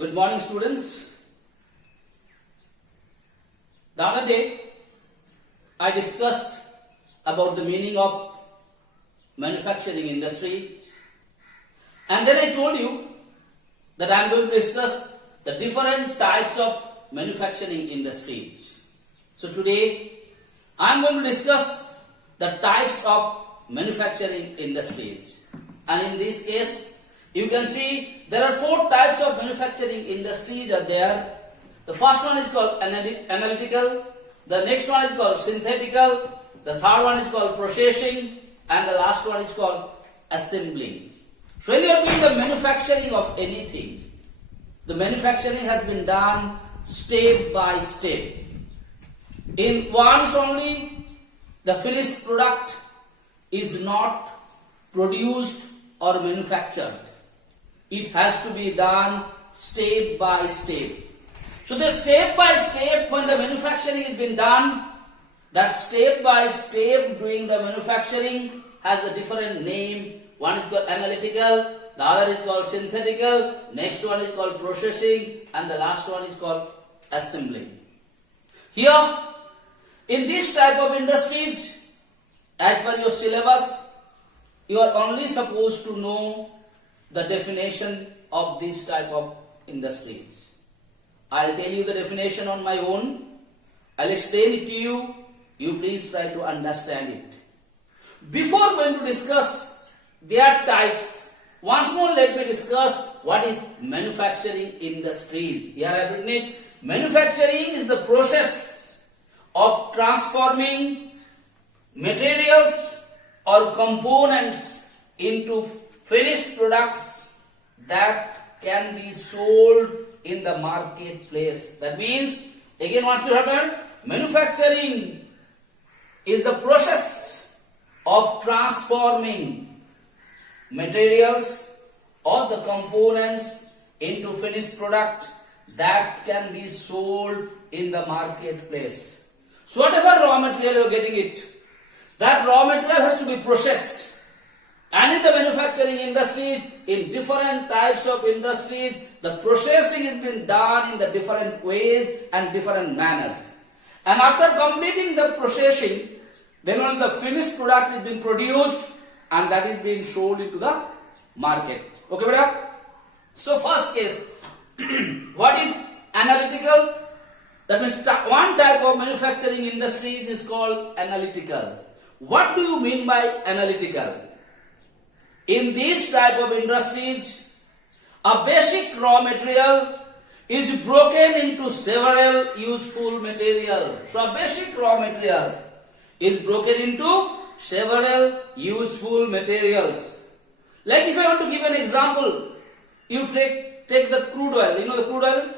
Good morning, students. The other day, I discussed about the meaning of manufacturing industry, and then I told you that I am going to discuss the different types of manufacturing industries. So today, I am going to discuss the types of manufacturing industries, and in this case, you can see there are 4 types of manufacturing industries are there. The first one is called analytical, the next one is called synthetical, the third one is called processing, and the last one is called assembling. So when you are doing the manufacturing of anything, the manufacturing has been done step by step. In once only, the finished product is not produced or manufactured. It has to be done step by step. So the step by step when the manufacturing has been done, that step by step doing the manufacturing has a different name. One is called analytical, the other is called synthetical, next one is called processing, and the last one is called assembling. Here, in this type of industries, as per your syllabus, you are only supposed to know the definition of this type of industries. I'll tell you the definition on my own. I'll explain it to you. You please try to understand it. Before going to discuss their types, once more let me discuss what is manufacturing industries. Here I have written it. Manufacturing is the process of transforming materials or components into finished products that can be sold in the marketplace. That means, again once we heard, manufacturing is the process of transforming materials or the components into finished product that can be sold in the marketplace. So whatever raw material you are getting it, that raw material has to be processed. And in the manufacturing industries, in different types of industries, the processing has been done in the different ways and different manners. And after completing the processing, then only the finished product is being produced and that is being sold into the market. Okay, beta? So first case, what is analytical? That means one type of manufacturing industries is called analytical. What do you mean by analytical? In this type of industries, a basic raw material is broken into several useful materials. So a basic raw material is broken into several useful materials. Like if I want to give an example, you take the crude oil, you know the crude oil?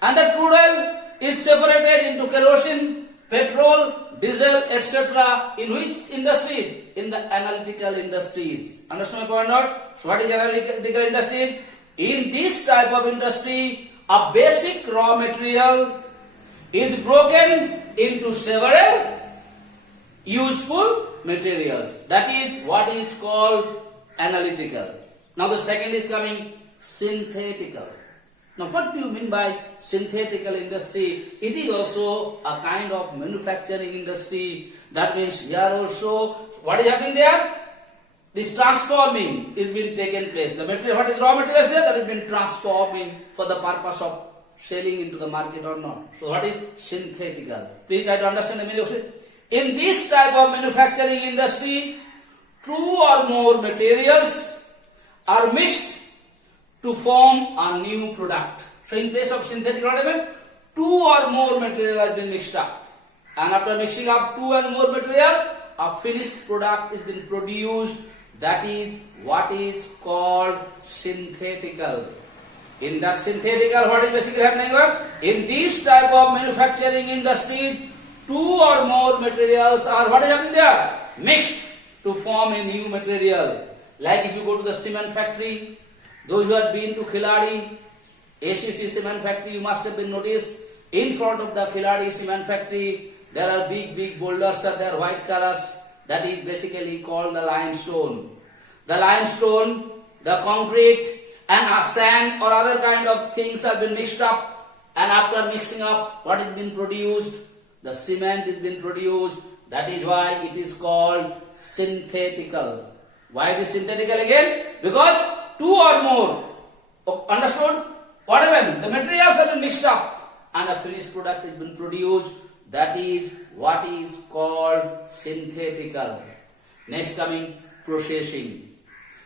And that crude oil is separated into kerosene, petrol, diesel, etc. In which industry? In the analytical industries. Understand my point not? So what is analytical industry? In this type of industry, a basic raw material is broken into several useful materials. That is what is called analytical. Now the second is coming synthetical. Now what do you mean by synthetical industry? It is also a kind of manufacturing industry. That means here also, what is happening there? This transforming is being taken place. The material, what is raw material is there? That is being transforming for the purpose of selling into the market or not. So what is synthetical? Please try to understand the meaning of it. In this type of manufacturing industry, 2 or more materials are mixed to form a new product. So in place of synthetic raw 2 or more material has been mixed up. And after mixing up 2 and more material, a finished product is being produced. That is what is called synthetical. In that synthetical, what is basically happening? In this type of manufacturing industries, 2 or more materials are, what is happening there? Mixed to form a new material. Like if you go to the cement factory, those who have been to Khiladi, ACC cement factory, you must have been noticed. In front of the Khiladi cement factory, there are big boulders, are there, white colors. That is basically called the limestone. The limestone, the concrete, and sand or other kind of things have been mixed up, and after mixing up, what is been produced? The cement is been produced. That is why it is called synthetical. Why it is synthetical again? Because two or more. Understood? What happened? The materials have been mixed up and a finished product has been produced. That is what is called synthetical. Next coming, processing.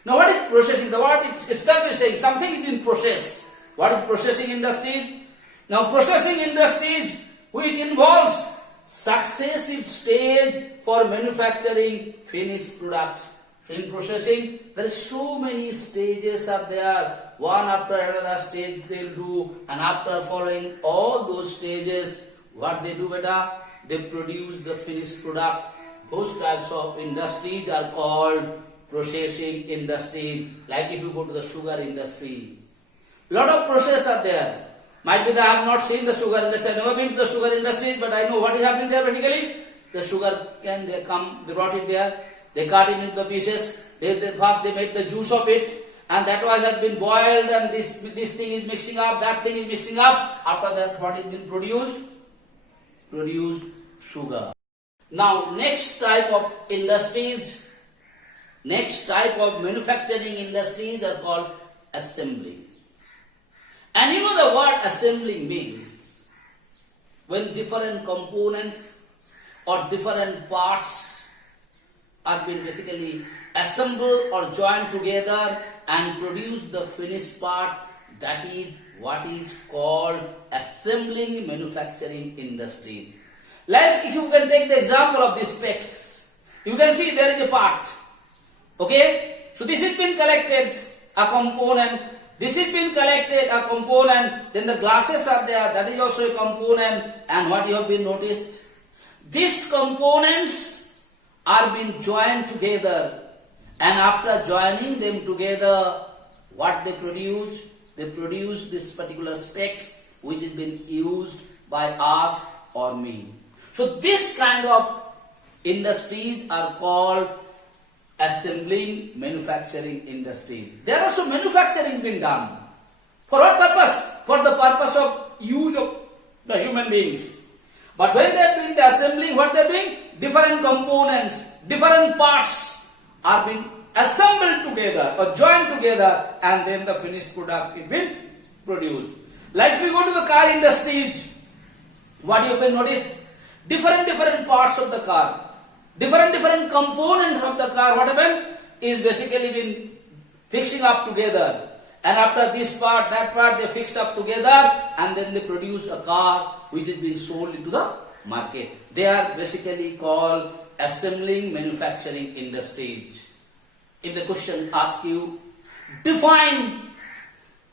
Now what is processing? The word itself is saying something is being processed. What is processing industries? Now processing industries which involves successive stage for manufacturing finished products. So in processing, there is so many stages are there. One after another stage they'll do, and after following all those stages, what they do, beta? They produce the finished product. Those types of industries are called processing industries. Like if you go to the sugar industry, lot of process are there. Might be that I have not seen the sugar industry. I have never been to the sugar industry, but I know what is happening there basically. The sugar cane, they brought it there, they cut it into the pieces, first they made the juice of it, and that was had been boiled, and this thing is mixing up, that thing is mixing up. After that, what is been produced? Produced sugar. Now, next type of industries, next type of manufacturing industries are called assembling. And you know the word assembling means when different components or different parts are being basically assembled or joined together and produce the finished part. That is what is called assembling manufacturing industry. Like if you can take the example of these specs, you can see there is a part. Okay, so this has been collected, a component. This has been collected, a component. Then the glasses are there, that is also a component. And what you have been noticed? These components are being joined together, and after joining them together, what they produce? They produce this particular specs which has been used by us or me. So this kind of industries are called assembling manufacturing industry. There also manufacturing being done. For what purpose? For the purpose of use of the human beings. But when they are doing the assembling, what they are doing? Different components, different parts are being assembled together or joined together, and then the finished product is being produced. Like if we go to the car industries, what you can notice? Different parts of the car. Different components of the car, what happened? Is basically been fixing up together. And after this part, that part, they fixed up together, and then they produce a car which is being sold into the market. They are basically called assembling manufacturing industries. If the question asks you, define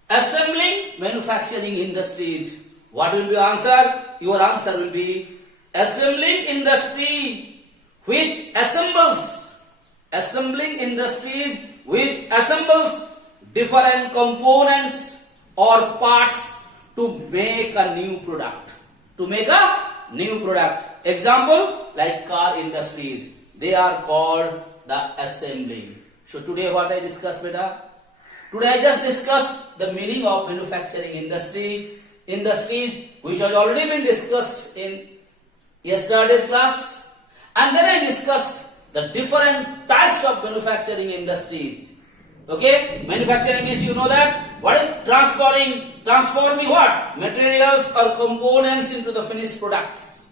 assembling manufacturing industries, what will be your answer? Your answer will be assembling industry which assembles, assembling industries which assembles different components or parts to make a new product. To make a new product. Example, like car industries, they are called the assembling. So today what I discussed, beta? Today I just discussed the meaning of manufacturing industry, industries which has already been discussed in yesterday's class, and then I discussed the different types of manufacturing industries. Okay, manufacturing means you know that what is transforming what? Materials or components into the finished products.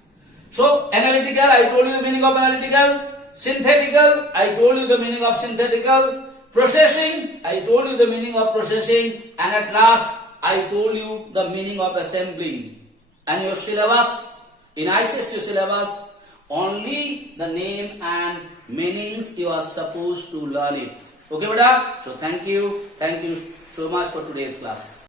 So analytical, I told you the meaning of analytical. Synthetical, I told you the meaning of synthetical. Processing, I told you the meaning of processing. And at last, I told you the meaning of assembling. And your syllabus, in ICSE syllabus, only the name and meanings you are supposed to learn it. Okay, beta? So thank you so much for today's class.